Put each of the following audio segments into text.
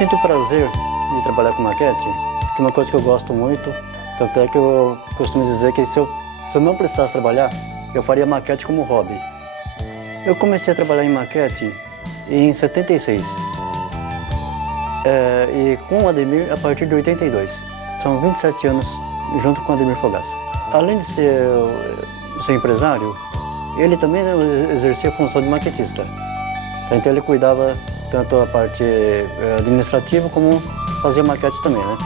sinto prazer de trabalhar com maquete, que é uma coisa que eu gosto muito, tanto é que eu costumo dizer que se eu não precisasse trabalhar, eu faria maquete como hobby. Eu comecei a trabalhar em maquete em 76 e com o Ademir a partir de 82. São 27 anos junto com o Ademir Fogaça. Além de ser empresário, ele também exercia a função de maquetista. Então ele cuidava tanto a parte administrativa como fazia maquete também, né?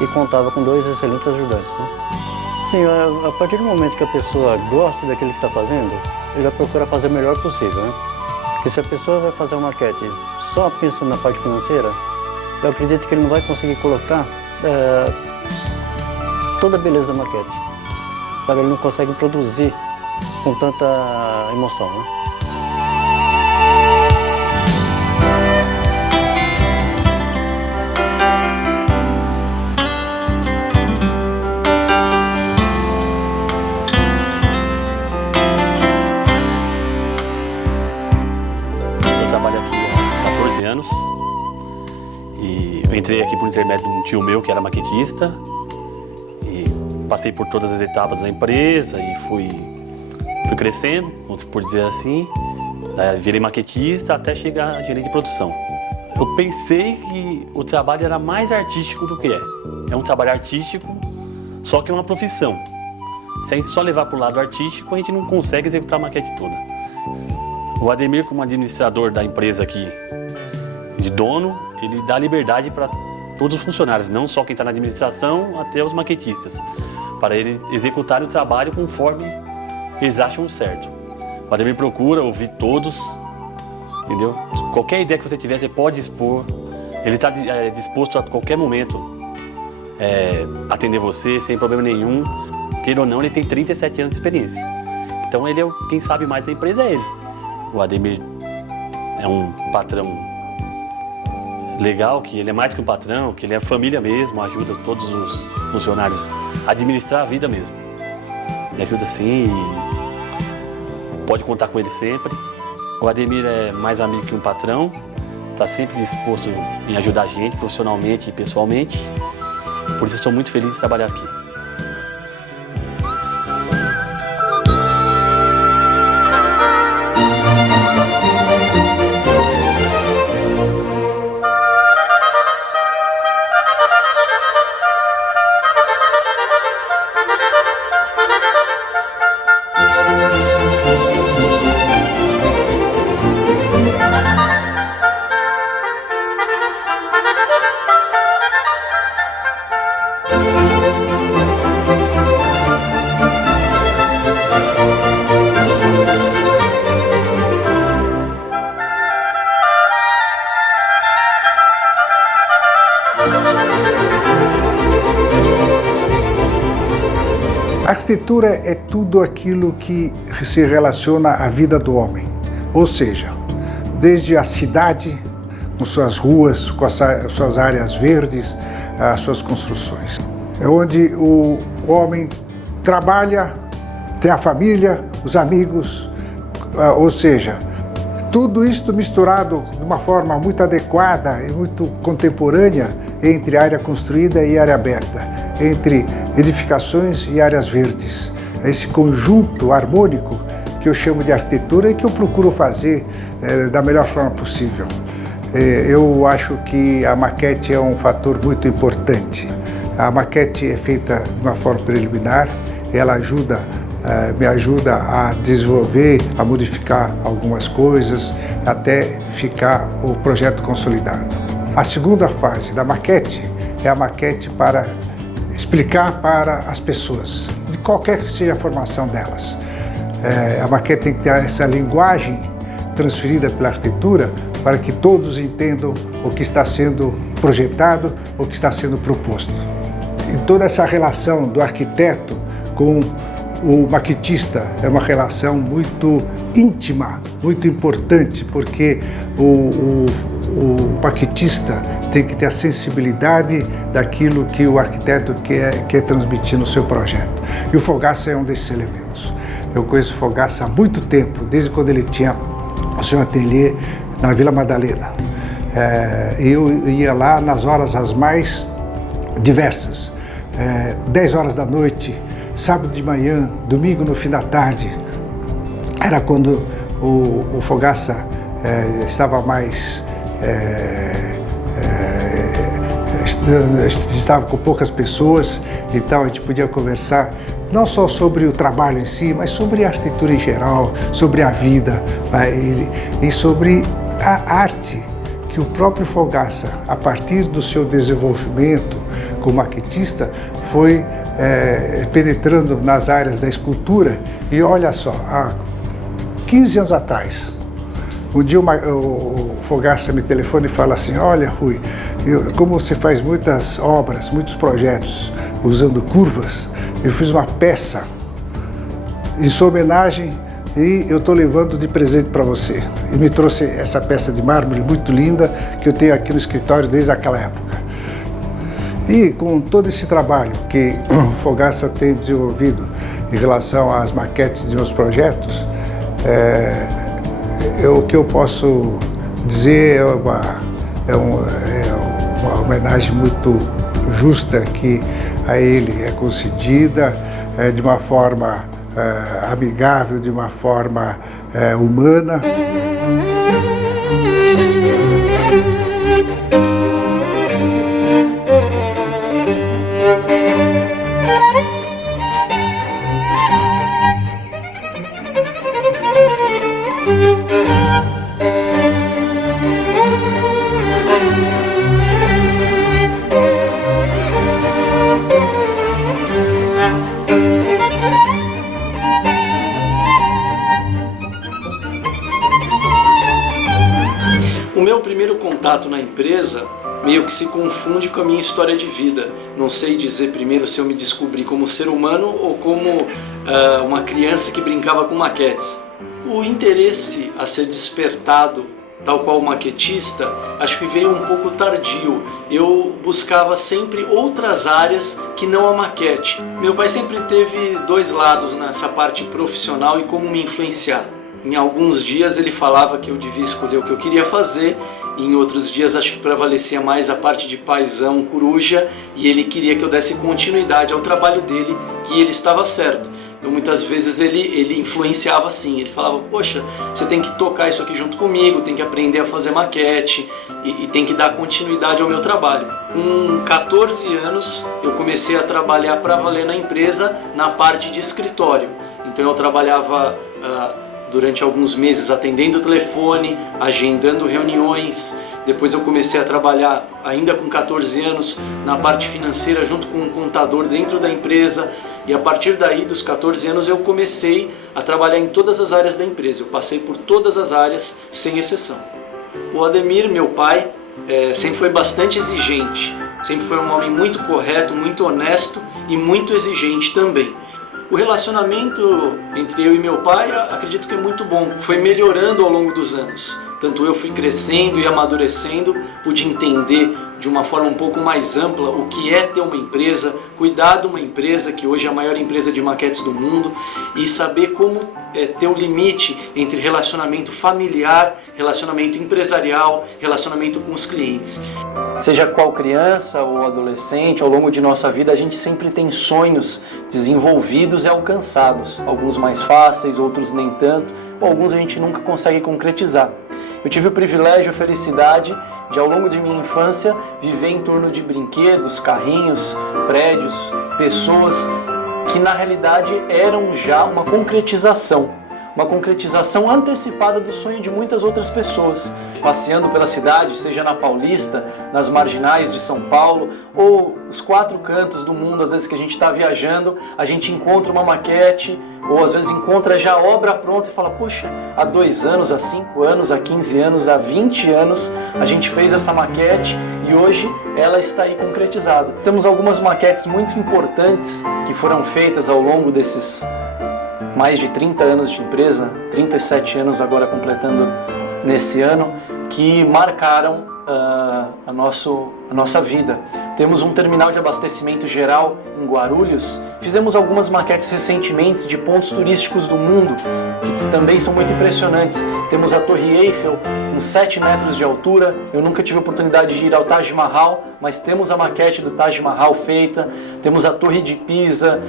E contava com 2 excelentes ajudantes, né? Sim, a partir do momento que a pessoa gosta daquilo que está fazendo, ele vai procurar fazer o melhor possível, né? Porque se a pessoa vai fazer uma maquete só pensando na parte financeira, eu acredito que ele não vai conseguir colocar toda a beleza da maquete. Sabe? Ele não consegue produzir com tanta emoção, né? E eu entrei aqui por intermédio de um tio meu que era maquetista e passei por todas as etapas da empresa e fui crescendo, vamos por dizer assim, virei maquetista até chegar a gerente de produção. Eu pensei que o trabalho era mais artístico do que é. É um trabalho artístico, só que é uma profissão. Se a gente só levar para o lado artístico, a gente não consegue executar a maquete toda. O Ademir, como administrador da empresa aqui, de dono, ele dá liberdade para todos os funcionários, não só quem está na administração, até os maquetistas, para eles executarem o trabalho conforme eles acham certo. O Ademir procura ouvir todos, entendeu? Qualquer ideia que você tiver, você pode expor. Ele está disposto a qualquer momento atender você sem problema nenhum. Queira ou não, ele tem 37 anos de experiência. Então ele quem sabe mais da empresa é ele. O Ademir é um patrão legal, que ele é mais que um patrão, que ele é família mesmo, ajuda todos os funcionários a administrar a vida mesmo. Ele ajuda sim e pode contar com ele sempre. O Ademir é mais amigo que um patrão, está sempre disposto em ajudar a gente profissionalmente e pessoalmente. Por isso eu sou muito feliz de trabalhar aqui. A arquitetura é tudo aquilo que se relaciona à vida do homem, ou seja, desde a cidade, com suas ruas, com as suas áreas verdes, as suas construções. É onde o homem trabalha, tem a família, os amigos, ou seja, tudo isto misturado de uma forma muito adequada e muito contemporânea entre área construída e área aberta, entre edificações e áreas verdes. É esse conjunto harmônico que eu chamo de arquitetura e que eu procuro fazer da melhor forma possível. Eu acho que a maquete é um fator muito importante. A maquete é feita de uma forma preliminar, ela me ajuda a desenvolver, a modificar algumas coisas, até ficar o projeto consolidado. A segunda fase da maquete é a maquete para explicar para as pessoas, de qualquer que seja a formação delas. A maquete tem que ter essa linguagem transferida pela arquitetura para que todos entendam o que está sendo projetado, o que está sendo proposto. E toda essa relação do arquiteto com o maquetista é uma relação muito íntima, muito importante, porque o maquetista tem que ter a sensibilidade daquilo que o arquiteto quer transmitir no seu projeto. E o Fogaça é um desses elementos. Eu conheço o Fogaça há muito tempo, desde quando ele tinha o seu ateliê na Vila Madalena. Eu ia lá nas horas as mais diversas, 10 horas da noite, sábado de manhã, domingo no fim da tarde. Era quando o Fogaça estava mais... estava com poucas pessoas, então a gente podia conversar não só sobre o trabalho em si, mas sobre a arquitetura em geral, sobre a vida, e sobre a arte que o próprio Fogaça, a partir do seu desenvolvimento como maquetista, foi penetrando nas áreas da escultura. E olha só, há 15 anos atrás, um dia o Fogaça me telefona e fala assim: olha, Rui, como você faz muitas obras, muitos projetos usando curvas, eu fiz uma peça em sua homenagem e eu estou levando de presente para você. E me trouxe essa peça de mármore muito linda que eu tenho aqui no escritório desde aquela época. E com todo esse trabalho que o Fogaça tem desenvolvido em relação às maquetes de meus projetos, o que eu posso dizer é uma homenagem muito justa que a ele é concedida, de uma forma amigável, de uma forma humana. O meu primeiro contato na empresa meio que se confunde com a minha história de vida. Não sei dizer primeiro se eu me descobri como ser humano ou como uma criança que brincava com maquetes. O interesse a ser despertado, tal qual maquetista, acho que veio um pouco tardio. Eu buscava sempre outras áreas que não a maquete. Meu pai sempre teve dois lados nessa parte profissional e como me influenciar. Em alguns dias ele falava que eu devia escolher o que eu queria fazer, e em outros dias acho que prevalecia mais a parte de paizão, coruja, e ele queria que eu desse continuidade ao trabalho dele, que ele estava certo. Então muitas vezes ele influenciava assim, ele falava: poxa, você tem que tocar isso aqui junto comigo, tem que aprender a fazer maquete e tem que dar continuidade ao meu trabalho. Com 14 anos eu comecei a trabalhar para valer na empresa na parte de escritório. Então eu trabalhava durante alguns meses atendendo o telefone, agendando reuniões. Depois eu comecei a trabalhar, ainda com 14 anos, na parte financeira junto com um contador dentro da empresa. E a partir daí, dos 14 anos, eu comecei a trabalhar em todas as áreas da empresa. Eu passei por todas as áreas, sem exceção. O Ademir, meu pai, sempre foi bastante exigente. Sempre foi um homem muito correto, muito honesto e muito exigente também. O relacionamento entre eu e meu pai, acredito que é muito bom. Foi melhorando ao longo dos anos. Tanto eu fui crescendo e amadurecendo, pude entender de uma forma um pouco mais ampla o que é ter uma empresa, cuidar de uma empresa que hoje é a maior empresa de maquetes do mundo, e saber como ter o limite entre relacionamento familiar, relacionamento empresarial, relacionamento com os clientes. Seja qual criança ou adolescente, ao longo de nossa vida a gente sempre tem sonhos desenvolvidos e alcançados. Alguns mais fáceis, outros nem tanto, ou alguns a gente nunca consegue concretizar. Eu tive o privilégio e a felicidade de, ao longo de minha infância, viver em torno de brinquedos, carrinhos, prédios, pessoas que na realidade eram já uma concretização antecipada do sonho de muitas outras pessoas. Passeando pela cidade, seja na Paulista, nas marginais de São Paulo, ou os quatro cantos do mundo, às vezes que a gente está viajando, a gente encontra uma maquete, ou às vezes encontra já a obra pronta e fala: poxa, há 2 anos, há 5 anos, há 15 anos, há 20 anos, a gente fez essa maquete e hoje ela está aí concretizada. Temos algumas maquetes muito importantes que foram feitas ao longo desses mais de 30 anos de empresa, 37 anos agora completando nesse ano, que marcaram a nossa vida. Temos um terminal de abastecimento geral em Guarulhos. Fizemos algumas maquetes recentemente de pontos turísticos do mundo, que também são muito impressionantes. Temos a Torre Eiffel, com 7 metros de altura. Eu nunca tive a oportunidade de ir ao Taj Mahal, mas temos a maquete do Taj Mahal feita. Temos a Torre de Pisa.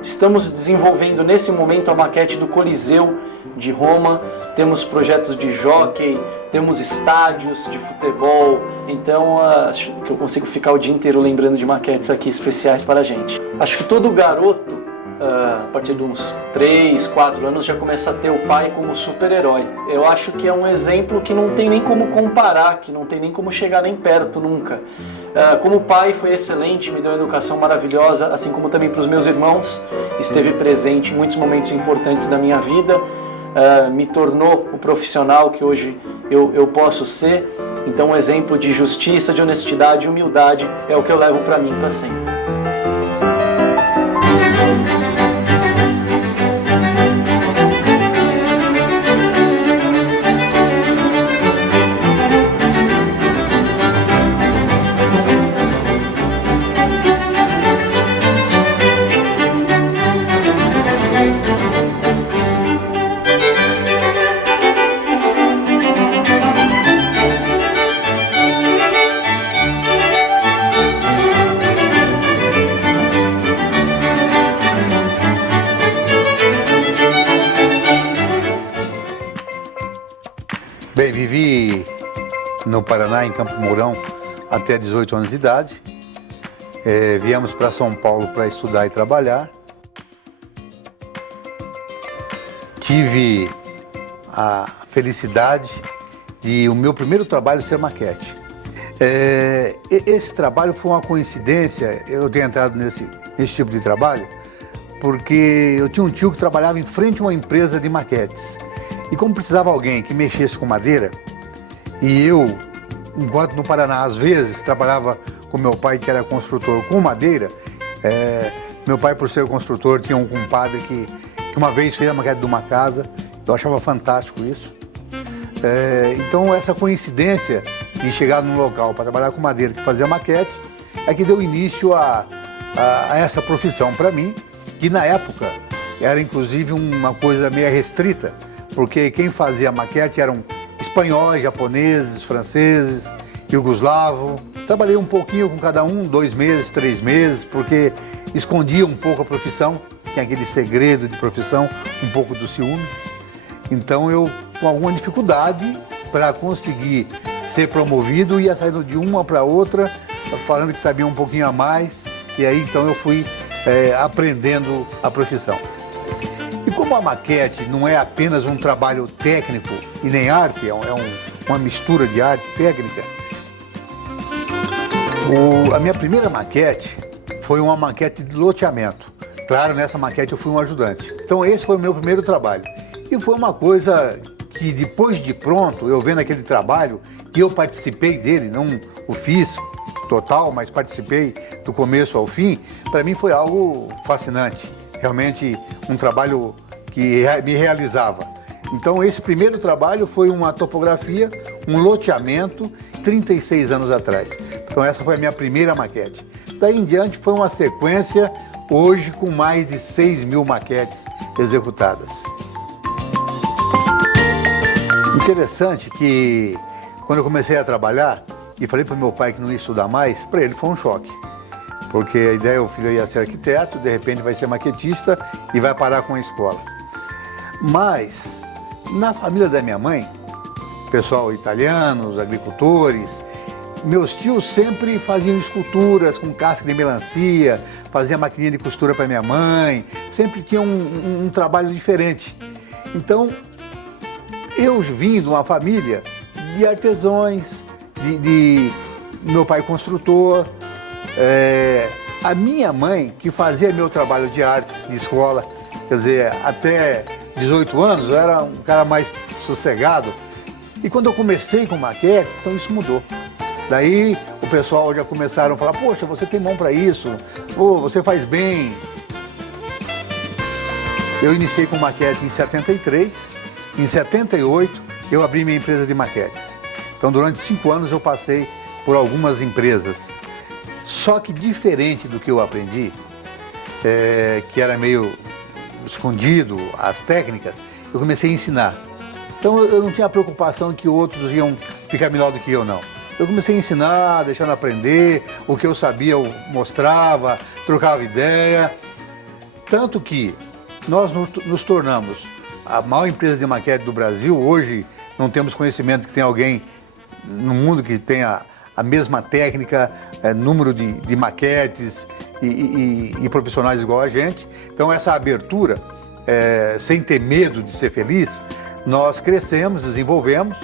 Estamos desenvolvendo nesse momento a maquete do Coliseu de Roma, temos projetos de jockey, temos estádios de futebol, então acho que eu consigo ficar o dia inteiro lembrando de maquetes aqui especiais para a gente. Acho que todo garoto, a partir de uns 3, 4 anos, já começa a ter o pai como super-herói. Eu acho que é um exemplo que não tem nem como comparar, que não tem nem como chegar nem perto nunca. Como pai foi excelente, me deu uma educação maravilhosa, assim como também para os meus irmãos, esteve presente em muitos momentos importantes da minha vida, me tornou o profissional que hoje eu posso ser. Então um exemplo de justiça, de honestidade e humildade é o que eu levo para mim para sempre. Bem, vivi no Paraná, em Campo Mourão, até 18 anos de idade. Viemos para São Paulo para estudar e trabalhar. Tive a felicidade de o meu primeiro trabalho ser maquete. Esse trabalho foi uma coincidência, eu tenho entrado nesse tipo de trabalho, porque eu tinha um tio que trabalhava em frente a uma empresa de maquetes. E como precisava alguém que mexesse com madeira, e eu, enquanto no Paraná, às vezes, trabalhava com meu pai, que era construtor com madeira, meu pai, por ser construtor, tinha um compadre que uma vez fez a maquete de uma casa, eu achava fantástico isso. Então, essa coincidência de chegar num local para trabalhar com madeira, que fazia maquete, é que deu início a essa profissão para mim, que na época era inclusive uma coisa meio restrita, porque quem fazia maquete eram espanhóis, japoneses, franceses, iugoslavos. Trabalhei um pouquinho com cada um, 2 meses, 3 meses, porque escondia um pouco a profissão, tinha aquele segredo de profissão, um pouco dos ciúmes. Então eu, com alguma dificuldade para conseguir ser promovido, ia saindo de uma para outra, falando que sabia um pouquinho a mais, e aí então eu fui aprendendo a profissão. E como a maquete não é apenas um trabalho técnico e nem arte, uma mistura de arte e técnica, a minha primeira maquete foi uma maquete de loteamento. Claro, nessa maquete eu fui um ajudante. Então esse foi o meu primeiro trabalho. E foi uma coisa que depois de pronto, eu vendo aquele trabalho, que eu participei dele, não o fiz total, mas participei do começo ao fim, para mim foi algo fascinante. Realmente um trabalho que me realizava. Então esse primeiro trabalho foi uma topografia, um loteamento, 36 anos atrás. Então essa foi a minha primeira maquete. Daí em diante foi uma sequência, hoje com mais de 6.000 maquetes executadas. Interessante que quando eu comecei a trabalhar e falei para o meu pai que não ia estudar mais, para ele foi um choque. Porque a ideia, o filho ia ser arquiteto, de repente vai ser maquetista e vai parar com a escola. Mas, na família da minha mãe, pessoal italiano, os agricultores, meus tios sempre faziam esculturas com casca de melancia, faziam maquininha de costura para minha mãe, sempre tinha um trabalho diferente. Então, eu vim de uma família de artesãos, de meu pai construtor, a minha mãe, que fazia meu trabalho de arte, de escola, quer dizer, até 18 anos, eu era um cara mais sossegado. E quando eu comecei com maquete, então isso mudou. Daí o pessoal já começaram a falar, poxa, você tem mão para isso, você faz bem. Eu iniciei com maquete em 73, em 78 eu abri minha empresa de maquetes. Então, durante 5 anos eu passei por algumas empresas. Só que diferente do que eu aprendi, que era meio escondido, as técnicas, eu comecei a ensinar. Então eu não tinha a preocupação que outros iam ficar melhor do que eu, não. Eu comecei a ensinar, deixando aprender, o que eu sabia eu mostrava, trocava ideia. Tanto que nós nos tornamos a maior empresa de maquete do Brasil. Hoje não temos conhecimento que tem alguém no mundo que tenha a mesma técnica, número de maquetes e profissionais igual a gente. Então essa abertura, sem ter medo de ser feliz, nós crescemos, desenvolvemos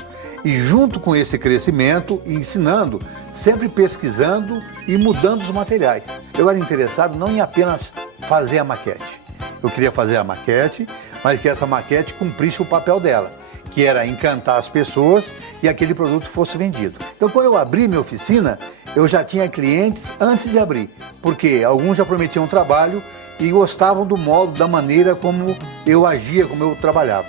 e junto com esse crescimento, ensinando, sempre pesquisando e mudando os materiais. Eu era interessado não em apenas fazer a maquete. Eu queria fazer a maquete, mas que essa maquete cumprisse o papel dela, que era encantar as pessoas e aquele produto fosse vendido. Então, quando eu abri minha oficina, eu já tinha clientes antes de abrir, porque alguns já prometiam trabalho e gostavam do modo, da maneira como eu agia, como eu trabalhava.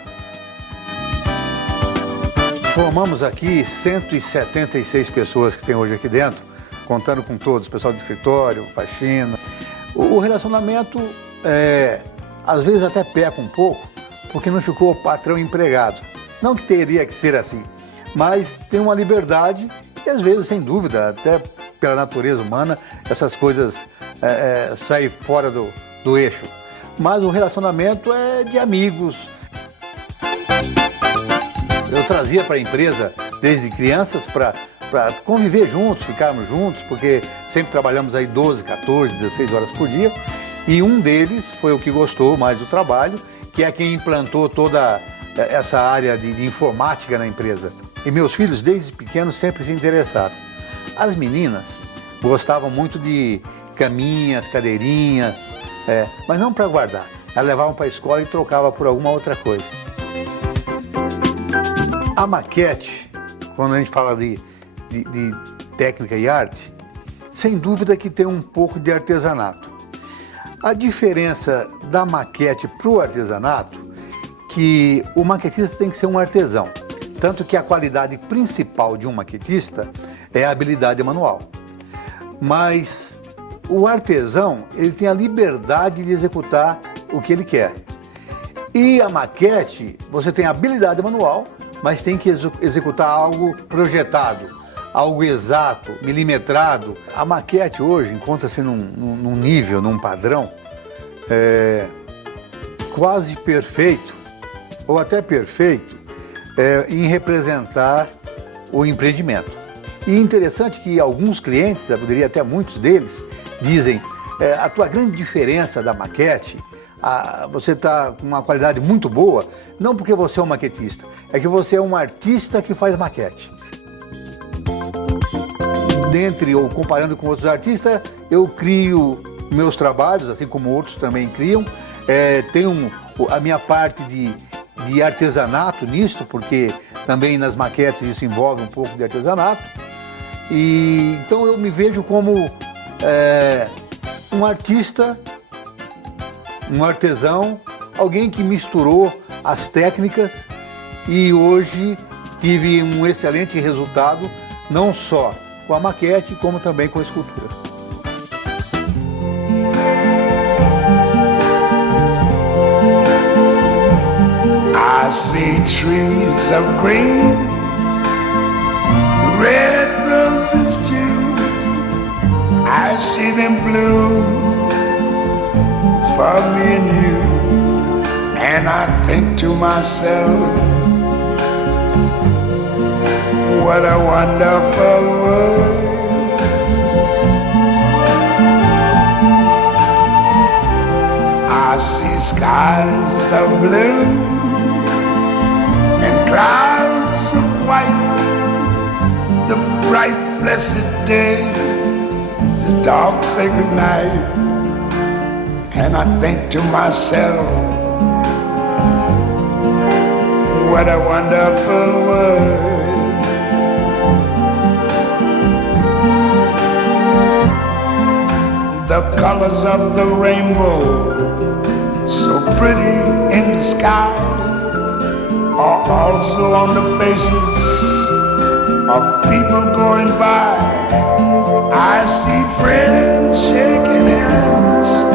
Formamos aqui 176 pessoas que tem hoje aqui dentro, contando com todos, pessoal de escritório, faxina. O relacionamento, às vezes até peca um pouco, porque não ficou patrão empregado. Não que teria que ser assim, mas tem uma liberdade e às vezes, sem dúvida, até pela natureza humana, essas coisas saem fora do eixo. Mas o relacionamento é de amigos. Eu trazia para a empresa desde crianças para conviver juntos, ficarmos juntos, porque sempre trabalhamos aí 12, 14, 16 horas por dia. E um deles foi o que gostou mais do trabalho, que é quem implantou toda essa área de informática na empresa. E meus filhos, desde pequenos, sempre se interessaram. As meninas gostavam muito de caminhas, cadeirinhas, mas não para guardar. Elas levavam para a escola e trocavam por alguma outra coisa. A maquete, quando a gente fala de técnica e arte, sem dúvida que tem um pouco de artesanato. A diferença da maquete para o artesanato, que o maquetista tem que ser um artesão. Tanto que a qualidade principal de um maquetista é a habilidade manual. Mas o artesão, ele tem a liberdade de executar o que ele quer. E a maquete, você tem a habilidade manual, mas tem que executar algo projetado, algo exato, milimetrado. A maquete hoje encontra-se num nível, num padrão quase perfeito, ou até perfeito, em representar o empreendimento. E interessante que alguns clientes, eu diria até muitos deles, dizem a tua grande diferença da maquete, você está com uma qualidade muito boa, não porque você é um maquetista, é que você é um artista que faz maquete. Dentre ou comparando com outros artistas, eu crio meus trabalhos, assim como outros também criam. Tenho a minha parte de artesanato nisto, porque também nas maquetes isso envolve um pouco de artesanato. E então eu me vejo como um artista, um artesão, alguém que misturou as técnicas e hoje tive um excelente resultado, não só com a maquete, como também com a escultura. I see trees of green, red roses too. I see them bloom for me and you, and I think to myself, what a wonderful world. I see skies of blue and clouds of white, the bright blessed day, the dark sacred night, and I think to myself, what a wonderful world. The colors of the rainbow, so pretty in the sky, are also on the faces of people going by. I see friends shaking hands.